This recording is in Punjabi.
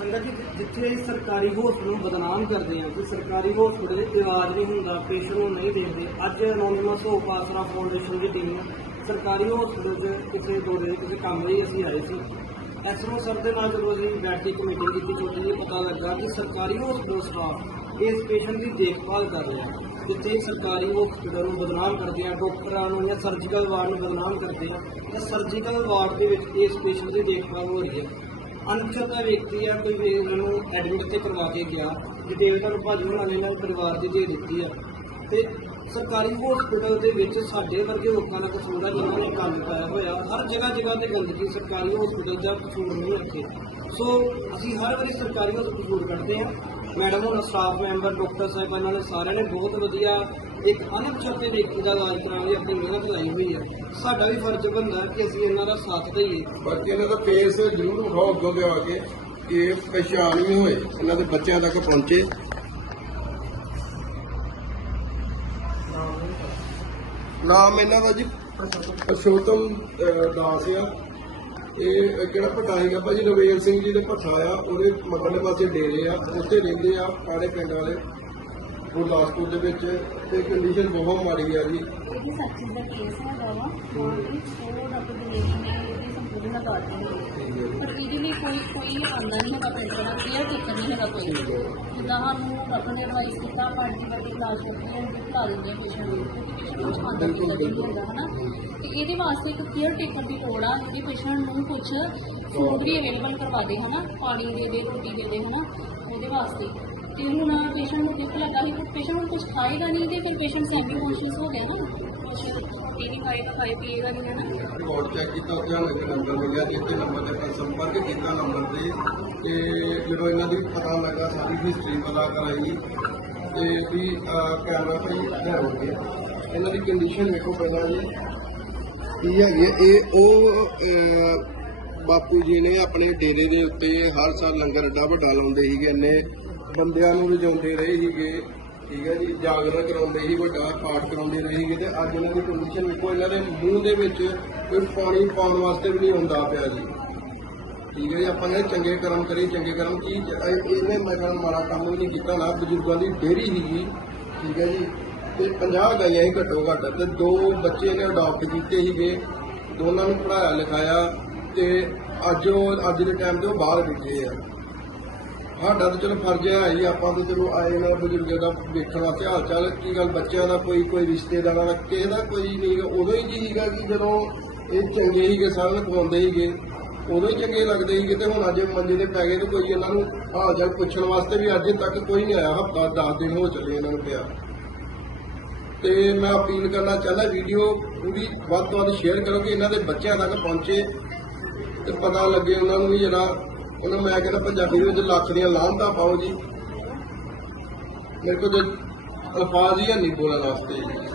ਸੰਗਤ ਜੀ ਜਿੱਥੇ ਅਸੀਂ ਸਰਕਾਰੀ ਹਸਪਤਾਲ ਨੂੰ ਬਦਨਾਮ ਕਰਦੇ ਆ ਕਿ ਸਰਕਾਰੀ ਹਸਪਤਾਲ ਦੇ ਇਲਾਜ ਨਹੀਂ ਹੁੰਦਾ ਪੇਸ਼ੈਂਟ ਨੂੰ ਨਹੀਂ ਦੇਖਦੇ ਅੱਜ ਅਨੋਨਿਮਸ ਹੋਪ ਆਸਰਾ ਫਾਊਂਡੇਸ਼ਨ ਦੀ ਟੀਮ ਸਰਕਾਰੀ ਹਸਪਤਾਲ 'ਚ ਕਿਸੇ ਦੌਰੇ ਕਿਸੇ ਕੰਮ ਲਈ ਅਸੀਂ ਆਏ ਸੀ। ਐਸਰੋ ਸਰ ਦੇ ਨਾਲ ਜਦੋਂ ਅਸੀਂ ਬੈਠ ਕੇ ਮੀਟਿੰਗ ਕੀਤੀ ਛੋਟੀ ਜਿਹੀ ਪਤਾ ਲੱਗਾ ਕਿ ਸਰਕਾਰੀ ਹਸਪਤਾਲ ਸਟਾਫ ਇਸ ਪੇਸ਼ੈਂਟ ਦੀ ਦੇਖਭਾਲ ਕਰ ਰਿਹਾ, ਜਿੱਥੇ ਸਰਕਾਰੀ ਹਸਪਤਾਲ ਨੂੰ ਬਦਨਾਮ ਕਰਦੇ ਆ, ਡਾਕਟਰਾਂ ਨੂੰ ਜਾਂ ਸਰਜੀਕਲ ਵਾਰਡ ਨੂੰ ਬਦਨਾਮ ਕਰਦੇ ਆ, ਤਾਂ ਸਰਜੀਕਲ ਵਾਰਡ ਦੇ ਵਿੱਚ ਇਸ ਪੇਸ਼ੈਂਟ ਦੀ ਦੇਖਭਾਲ ਹੋ ਰਹੀ ਹੈ ਅਣਖਤਾ ਵਿਅਕਤੀ ਆ, ਕੋਈ ਵੀ ਉਹਨਾਂ ਨੂੰ ਐਡਮਿਟ ਤੇ ਕਰਵਾ ਕੇ ਗਿਆ ਡਿਟੇਲ ਤੁਹਾਨੂੰ ਭਾਜੀ ਉਹਨਾਂ ਨੇ ਨਾਲ ਪਰਿਵਾਰ ਦੀ ਦੇ ਦਿੱਤੀ ਆ। ਤੇ ਸਰਕਾਰੀ ਹਸਪੀਟਲ ਦੇ ਵਿੱਚ ਸਾਡੇ ਵਰਗੇ ਲੋਕਾਂ ਦਾ ਕਸੂਰ ਆ, ਜਿਨ੍ਹਾਂ ਨੇ ਕੰਮ ਪਾਇਆ ਹੋਇਆ, ਹਰ ਜਗ੍ਹਾ ਜਗ੍ਹਾ ਤੇ ਗੰਦਗੀ ਸਰਕਾਰੀ ਹਸਪੀਟਲ ਦਾ ਕਸੂਰ ਨਹੀਂ ਰੱਖੇ। ਸੋ ਅਸੀਂ ਹਰ ਵਾਰੀ ਸਰਕਾਰੀ ਹਸਪਤਾਲ ਕਸੂਰ ਕੱਢਦੇ ਆ ਮੈਡਮ ਹੁਣ ਸਟਾਫ ਮੈਂਬਰ ਡਾਕਟਰ ਸਾਹਿਬ ਇਹਨਾਂ ਨੇ ਸਾਰਿਆਂ ਨੇ ਬਹੁਤ ਵਧੀਆ ਇੱਕ ਅਣਪਛਾਤੇ ਵਿਅਕਤੀ ਦਾ ਇਲਾਜ ਕਰਾਉਣ ਲਈ ਆਪਣੀ ਮਿਹਨਤ ਲਾਈ ਹੋਈ ਹੈ। ਸਾਡਾ ਵੀ ਫਰਜ਼ ਬਣਦਾ ਕਿ ਅਸੀਂ ਇਹਨਾਂ ਦਾ ਸਾਥ ਦਈਏ। ਬਾਕੀ ਇਹਨਾਂ ਦਾ ਫੇਸ ਜ਼ਰੂਰ ਵਿਖਾਓ ਅੱਗੋਂ ਦੇ ਆ ਕੇ ਕਿ ਇਹ ਪਛਾਣ ਵੀ ਹੋਏ ਇਹਨਾਂ ਦੇ ਬੱਚਿਆਂ ਤੱਕ ਪਹੁੰਚੇ। ਨਾਮ ਇਹਨਾਂ ਦਾ ਜੀ? ਅਸ਼ੋਤਮ ਅਹ, ਦਾਸ ਆ। ਇਹ ਕਿਹੜਾ ਭੱਟਾ ਹੈਗਾ ਭਾਜੀ ਰਵੇਲ ਸਿੰਘ ਜੀ ਦੇ ਭੱਠਾ ਆ ਉਹਦੇ ਮਗਰਲੇ ਪਾਸੇ ਡੇਰੇ ਆ ਉੱਥੇ ਰਹਿੰਦੇ ਆ ਸਾਰੇ ਪਿੰਡ ਵਾਲੇ। ਗੁਰਦਾਸਪੁਰ ਦੇ ਵਿੱਚ ਤੇ ਕੰਡੀਸ਼ਨ ਬਹੁਤ ਮਾੜੀ ਆ ਜੀ। ਇਹਦੀ ਸੱਚੀ ਦਾ ਕੇਸ ਹੈਗਾ ਵਾ ਔਰ ਇਹ ਉਹ ਡਾਕਟਰ ਦਿਲੇਸ਼ ਨੇ ਇਹਦੀ ਸੰਪੂਰਨ ਲਗਾ ਦਿੱਤੀ ਪਰ ਇਹਦੇ ਲਈ ਕੋਈ ਕੋਈ ਆਉਂਦਾ ਨਹੀਂ ਹੈਗਾ ਪਿੰਡ ਦਾ ਕਲੀਅਰ ਟੀਚਰ ਨਹੀਂ ਹੈਗਾ ਕੋਈ। ਜਿੱਦਾਂ ਸਾਨੂੰ ਡਾਕਟਰ ਨੇ ਐਡਵਾਈਸ ਕੀਤਾ ਪਾਰਟੀ ਵਰਗੇ ਕਲਾਸ ਕਰਦੇ ਹਾਂ ਉਹ ਖਿਲਾ ਦਿੰਦੇ ਪੇਸ਼ੈਂਟ ਨੂੰ ਪੇਸ਼ੈਂਟ ਨੂੰ ਆਉਂਦਾ ਨਹੀਂ। ਹੈਗਾ ਹਨਾ? ਤੇ ਇਹਦੇ ਵਾਸਤੇ ਇੱਕ ਕੇਅਰ ਟੇਕਰ ਦੀ ਲੋੜ ਆ ਜਿਹੜੀ ਪੇਸ਼ੈਂਟ ਨੂੰ ਕੁਝ ਫੂਡ ਵੀ ਅਵੇਲੇਬਲ ਕਰਵਾ ਦੇ ਹਨਾ? ਪਾਣੀ ਦੇ ਦੇ ਰੋਟੀ ਦੇ ਦੇ ਹਨਾ? ਉਹਦੇ ਵਾਸਤੇ। ਤੇ ਹੁਣ ਪੇਸ਼ੈਂਟ ਨੂੰ ਦਿੱਕ ਲੱਗਾ? ਸੀ ਪੇਸ਼ੈਂਟ ਹੁਣ ਕੁਝ ਖਾਏਗਾ ਨਹੀਂ ਤੇ ਫਿਰ ਪੇਸ਼ੈਂਟ ਸੈਂਪੀ ਕੌਨਸ਼ੀਅਸ ਹੋ ਗਿਆ ਨਾ। ਕੁਝ ਰੋਟੀ ਪੀਏਗਾ ਨਹੀਂ ਹਨਾ ਰਿਪੋਰਟ ਚੈੱਕ ਕੀਤਾ ਉੱਥੇ ਸਾਨੂੰ ਇੱਕ ਨੰਬਰ ਮਿਲਿਆ ਤੇ ਇੱਥੇ ਨੰਬਰ ਤੇ ਆਪਾਂ ਸੰਪਰਕ ਕੀਤਾ ਨੰਬਰ ਤੇ ਤੇ ਜਦੋਂ ਇਹਨਾਂ ਦੀ ਪਤਾ ਲੱਗਾ ਸਾਰੀ ਹਿਸਟਰੀ ਪਤਾ ਕਰਾਈ ਤੇ ਵੀ ਅਹ, ਕੈਮਰਾ ਤੇ ਹੋ ਗਿਆ ਇਹਨਾਂ ਦੀ ਕੰਡੀਸ਼ਨ ਵੇਖੋ ਪਹਿਲਾਂ ਜੀ ਕੀ ਹੈਗੀ ਹੈ? ਇਹ ਉਹ ਅਹ, ਬਾਪੂ ਜੀ ਨੇ ਆਪਣੇ ਡੇਰੇ ਦੇ ਉੱਤੇ ਹਰ ਸਾਲ ਲੰਗਰ ਏਡਾ ਵੱਡਾ ਲਾਉਂਦੇ ਸੀਗੇ ਇੰਨੇ ਬੰਦਿਆਂ ਨੂੰ ਰਜਾਉਂਦੇ ਰਹੇ ਸੀਗੇ ਠੀਕ ਹੈ ਜੀ, ਜਾਗਰਣ ਕਰਾਉਂਦੇ ਸੀ ਵੱਡਾ ਪਾਠ ਕਰਾਉਂਦੇ ਰਹੇ ਸੀਗੇ ਤੇ ਅੱਜ ਇਹਨਾਂ ਦੀ ਕੰਡੀਸ਼ਨ ਵੇਖੋ, ਇਹਨਾਂ ਦੇ ਮੂੰਹ ਦੇ ਵਿੱਚ ਕੋਈ ਪਾਣੀ ਪਾਉਣ ਵਾਸਤੇ ਵੀ ਨਹੀਂ ਹੁੰਦਾ ਪਿਆ ਜੀ। ਠੀਕ ਹੈ ਜੀ, ਆਪਾਂ ਨੇ ਚੰਗੇ ਕਰਮ ਕਰੀ, ਚੰਗੇ ਕਰਮ ਕੀ ਇਹਨੇ ਮੈਂ ਕਹਿੰਦਾ ਮਾੜਾ ਕੰਮ ਵੀ ਨਹੀਂ ਕੀਤਾ ਨਾ, ਬਜ਼ੁਰਗਾਂ ਦੀ ਡੇਰੀ ਸੀਗੀ। ਠੀਕ ਹੈ ਜੀ, ਤੇ 50 ਗਾਈਆਂ ਹੀ ਘੱਟੋ ਘੱਟ, ਤੇ ਦੋ ਬੱਚੇ ਨੇ ਅਡਾਪਟ ਕੀਤੇ ਸੀਗੇ, ਦੋਨਾਂ ਨੂੰ ਪੜਾਇਆ ਲਿਖਾਇਆ, ਤੇ ਅੱਜ ਉਹ ਅੱਜ ਦੇ ਟਾਈਮ ਤੇ ਉਹ ਬਾਹਰ ਬੈਠੇ ਆ। ਸਾਡਾ ਤਾਂ ਚਲੋ ਫਰਜ਼ ਹੈ ਹੀ ਆਪਾਂ ਤਾਂ ਚਲੋ ਆਏ ਨਾ ਬਜ਼ੁਰਗਾਂ ਦਾ ਵੇਖਣ ਵਾਸਤੇ, ਹਾਲ ਚਾਲ ਕੀ ਗੱਲ, ਬੱਚਿਆਂ ਦਾ ਕੋਈ ਕੋਈ ਰਿਸ਼ਤੇਦਾਰਾਂ ਦਾ, ਕਿਸੇ ਦਾ ਕੋਈ ਨਹੀਂ ਗਾ। ਉਦੋਂ ਹੀ ਜੀ ਸੀਗਾ ਕਿ ਜਦੋਂ ਇਹ ਚੰਗੇ ਸੀਗੇ, ਸਾਰਿਆਂ ਨੂੰ ਖਵਾਉਂਦੇ ਸੀਗੇ, ਉਦੋਂ ਹੀ ਚੰਗੇ ਲੱਗਦੇ ਸੀਗੇ ਤੇ ਹੁਣ ਅੱਜ ਮੰਜੇ ਤੇ ਪੈ ਗਏ ਤੇ ਕੋਈ ਇਹਨਾਂ ਨੂੰ ਹਾਲ ਚਾਲ ਪੁੱਛਣ ਵਾਸਤੇ ਵੀ ਅੱਜ ਤੱਕ ਕੋਈ ਨਹੀਂ ਆਇਆ, ਹਫਤਾ 10 ਦਿਨ ਹੋ ਚੱਲੇ ਇਹਨਾਂ ਨੂੰ ਪਿਆ ਤੇ ਮੈਂ ਅਪੀਲ ਕਰਨਾ ਚਾਹੁੰਦਾ, ਵੀਡੀਓ ਪੂਰੀ ਵੱਧ ਤੋਂ ਵੱਧ ਸ਼ੇਅਰ ਕਰੋ ਕਿ ਇਹਨਾਂ ਦੇ ਬੱਚਿਆਂ ਤੱਕ ਪਹੁੰਚੇ ਤੇ ਪਤਾ ਲੱਗੇ ਉਹਨਾਂ ਨੂੰ ਵੀ ਜਿਹੜਾ ਉਹਨਾਂ ਮੈਂ ਕਹਿੰਦਾ ਪੰਜਾਬੀ ਦੇ ਵਿੱਚ ਲੱਖ ਦੀਆਂ ਲਾਹਨਤਾਂ ਪਾਓ ਜੀ। ਮੇਰੇ ਕੋਲ ਅਲਫਾਜ਼ ਹੀ ਹੈ ਨਹੀਂ ਬੋਲਣ ਵਾਸਤੇ।